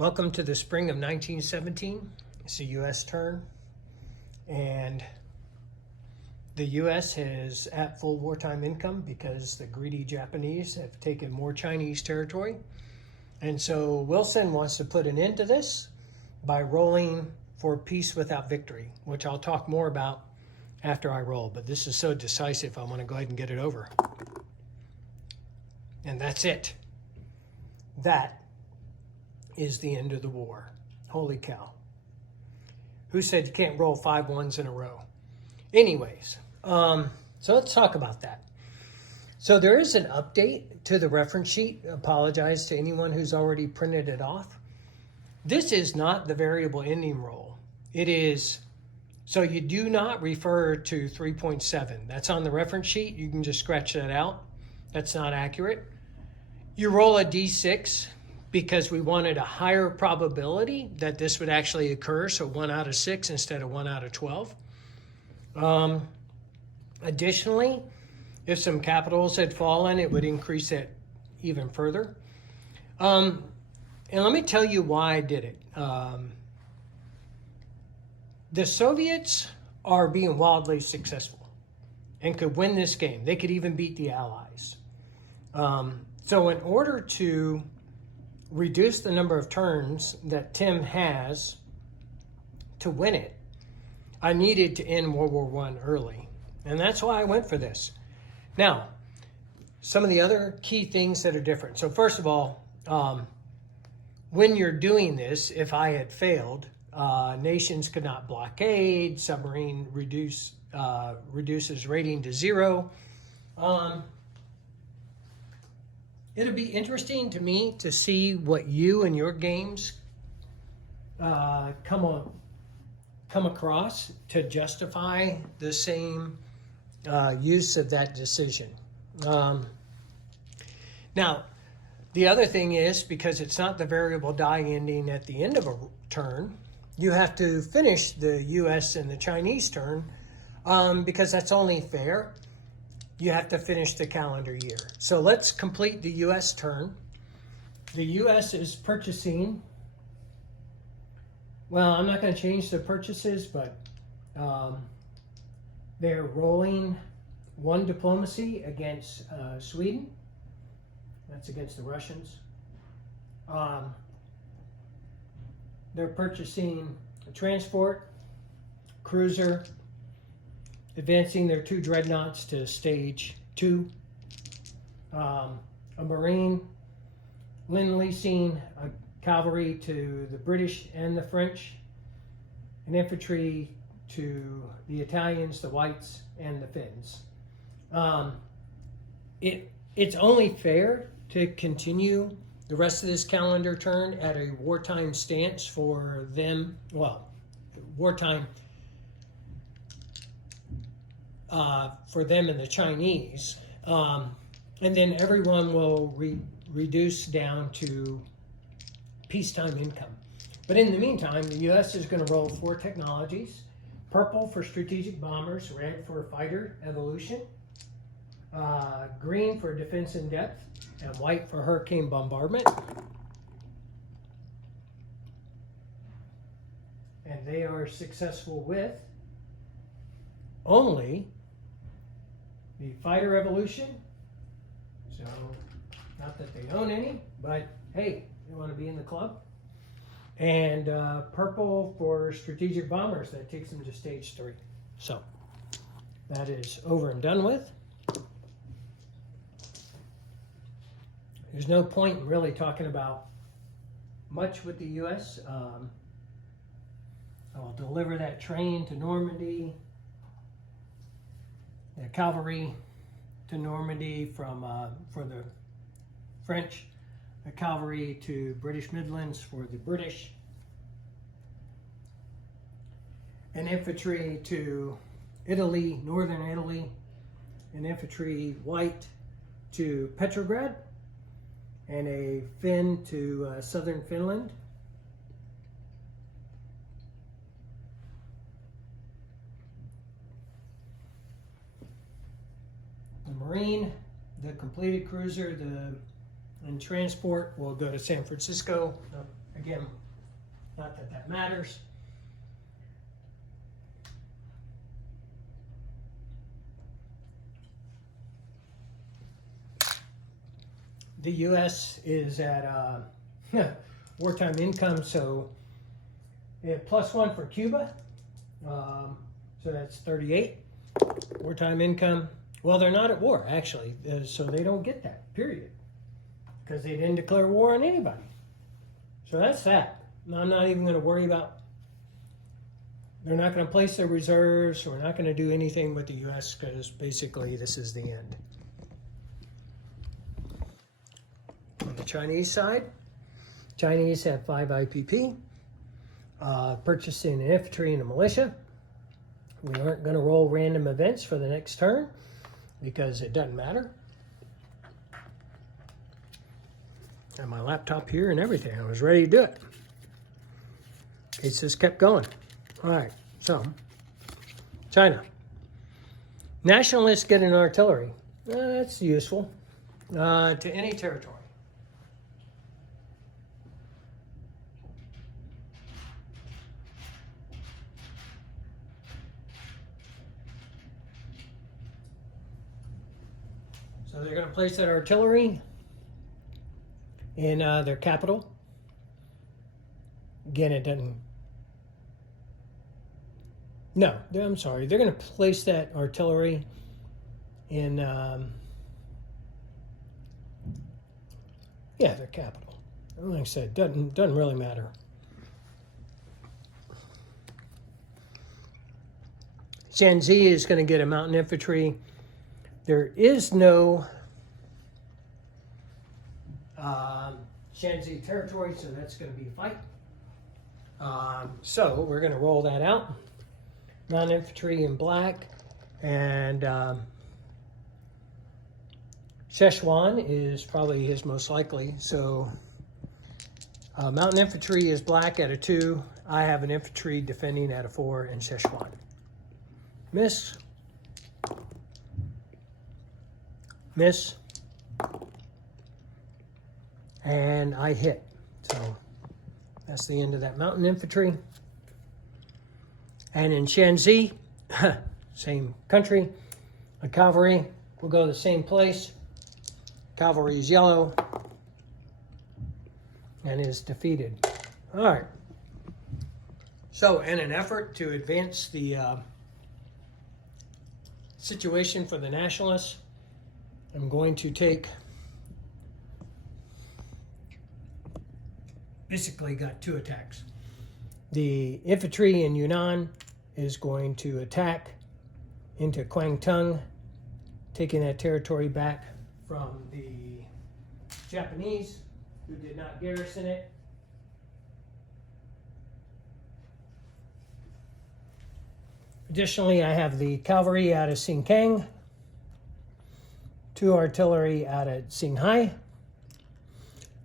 Welcome to the spring of 1917. It's a U.S. turn, and the U.S. is at full wartime income because the greedy Japanese have taken more Chinese territory. And so Wilson wants to put an end to this by rolling for peace without victory, which I'll talk more about after I roll. But this is so decisive, I want to go ahead and get it over. And that's it. That is the end of the war. Holy cow. Who said you can't roll 5 ones in a row? Anyways, so let's talk about that. So there is an update to the reference sheet. Apologize to anyone who's already printed it off. This is not the variable ending roll. It is, so you do not refer to 3.7. That's on the reference sheet. You can just scratch that out. That's not accurate. You roll a d6 because we wanted a higher probability that this would actually occur. So 1 out of 6 instead of 1 out of 12. Additionally, if some capitals had fallen, it would increase it even further. And let me tell you why I did it. The Soviets are being wildly successful and could win this game. They could even beat the Allies. So in order to reduce the number of turns that Tim has to win it, I needed to end World War I early. And that's why I went for this. Now, some of the other key things that are different. So first of all, when you're doing this, if I had failed, nations could not blockade, submarine reduces rating to 0. It'll be interesting to me to see what you and your games come across to justify the same use of that decision. Now, the other thing is, because it's not the variable die ending at the end of a turn, you have to finish the U.S. and the Chinese turn because that's only fair. You have to finish the calendar year. So let's complete the U.S. turn. The U.S. is purchasing, well, I'm not going to change the purchases, but they're rolling 1 diplomacy against Sweden. That's against the Russians. They're purchasing a transport, cruiser, advancing their 2 dreadnoughts to stage 2, a marine, leasing a cavalry to the British and the French, an infantry to the Italians, the Whites, and the Finns. It's only fair to continue the rest of this calendar turn at a wartime stance for them, well, wartime for them and the Chinese. And then everyone will reduce down to peacetime income. But in the meantime, the U.S. is going to roll 4 technologies: purple for strategic bombers, red for fighter evolution, green for defense in depth, and white for hurricane bombardment. And they are successful with only the fighter evolution. So, not that they own any, but hey, they want to be in the club. And purple for strategic bombers, that takes them to stage 3. So, that is over and done with. There's no point in really talking about much with the U.S. I'll deliver that train to Normandy, the cavalry to Normandy for the French, the cavalry to British Midlands for the British, an infantry to Italy, northern Italy, an infantry white to Petrograd, and a Finn to southern Finland. The Marine, the completed cruiser, and transport will go to San Francisco. Again, not that that matters. The U.S. is at wartime income, so +1 for Cuba. So that's 38. Wartime income. Well, they're not at war, actually, so they don't get that, period. Because they didn't declare war on anybody. So that's that. I'm not even going to worry about, they're not going to place their reserves. We're not going to do anything with the U.S. because basically this is the end. On the Chinese side, Chinese have 5 IPP, purchasing an infantry and a militia. We aren't going to roll random events for the next turn because it doesn't matter. And my laptop here and everything. I was ready to do it. It just kept going. All right, so China. Nationalists get an artillery. That's useful to any territory. So they're going to place that artillery in their capital. Again, it doesn't. No, I'm sorry. They're going to place that artillery in, their capital. Like I said, doesn't really matter. Shanxi is going to get a mountain infantry. There is no Shanxi territory, so that's going to be a fight. So we're going to roll that out. Mountain infantry in black, and Szechuan is probably his most likely. So mountain infantry is black at a 2. I have an infantry defending at a 4 in Szechuan. Miss. Miss. And I hit. So that's the end of that mountain infantry. And in Shanxi, same country, the cavalry will go to the same place. Cavalry is yellow and is defeated. All right. So in an effort to advance the situation for the nationalists, I'm going to take, basically got 2 attacks. The infantry in Yunnan is going to attack into Kwangtung, taking that territory back from the Japanese, who did not garrison it. Additionally, I have the cavalry out of Xingkang, 2 artillery out of Xinghai,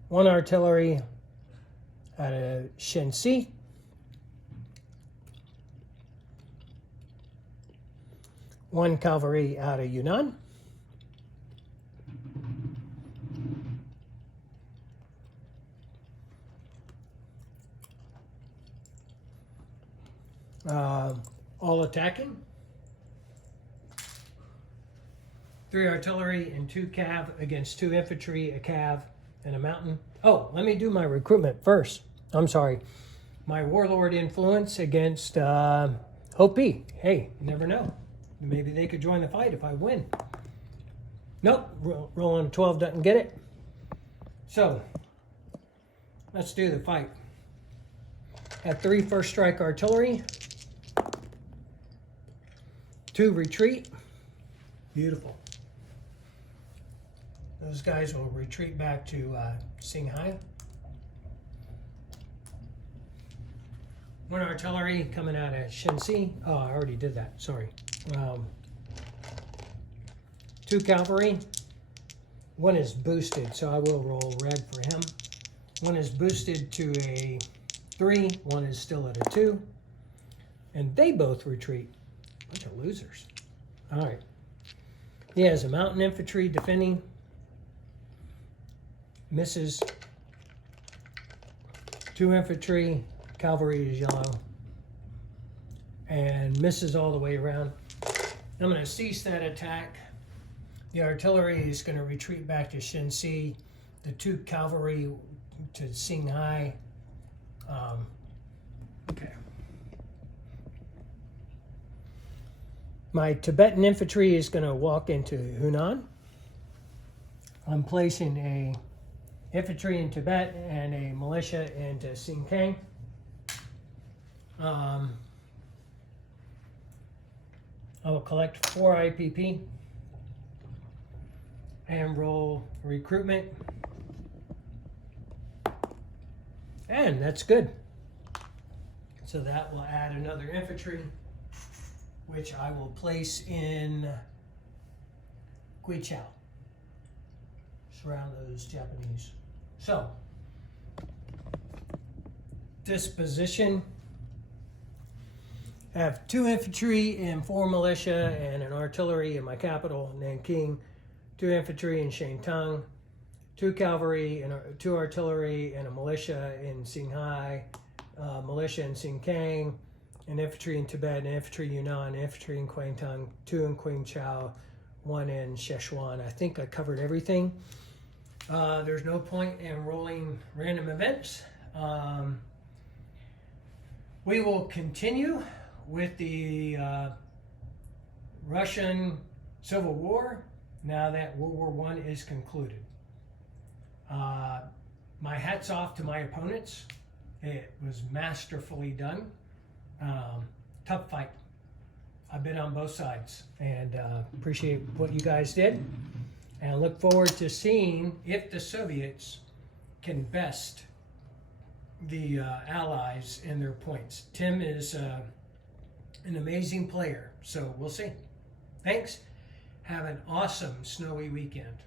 1 artillery out of Shenxi, 1 cavalry out of Yunnan, all attacking. 3 artillery and 2 cav against 2 infantry, a cav, and a mountain. Oh, let me do my recruitment first. I'm sorry. My warlord influence against Hopi. Hey, you never know. Maybe they could join the fight if I win. Nope, rolling a 12 doesn't get it. So, let's do the fight. At 3 first strike artillery. 2 retreat. Beautiful. Those guys will retreat back to Xinghai. 1 artillery coming out of Shenxi. Oh, I already did that. Sorry. 2 cavalry. 1 is boosted, so I will roll red for him. 1 is boosted to a 3. 1 is still at a 2. And they both retreat. Bunch of losers. All right. He has a mountain infantry defending. Misses. 2 infantry, cavalry is yellow, and misses all the way around. I'm going to cease that attack. The artillery is going to retreat back to Shenxi. The 2 cavalry to Xinghai. Okay. My Tibetan infantry is going to walk into Hunan. I'm placing a infantry in Tibet and a militia into Xinjiang. I will collect 4 IPP and roll recruitment. And that's good. So that will add another infantry, which I will place in Guichao. Surround those Japanese. So, disposition. I have 2 infantry and 4 militia and an artillery in my capital, Nanking, 2 infantry in Shantung, 2 cavalry and 2 artillery and a militia in Xinghai, militia in Xinjiang, an infantry in Tibet, an infantry in Yunnan, infantry in Guangdong, 2 in Qingqiao, 1 in Sichuan. I think I covered everything. There's no point in rolling random events. We will continue with the Russian Civil War now that World War I is concluded. My hat's off to my opponents. It was masterfully done. Tough fight. I've been on both sides and appreciate what you guys did, and look forward to seeing if the Soviets can best the Allies in their points. Tim is an amazing player, so we'll see. Thanks. Have an awesome snowy weekend.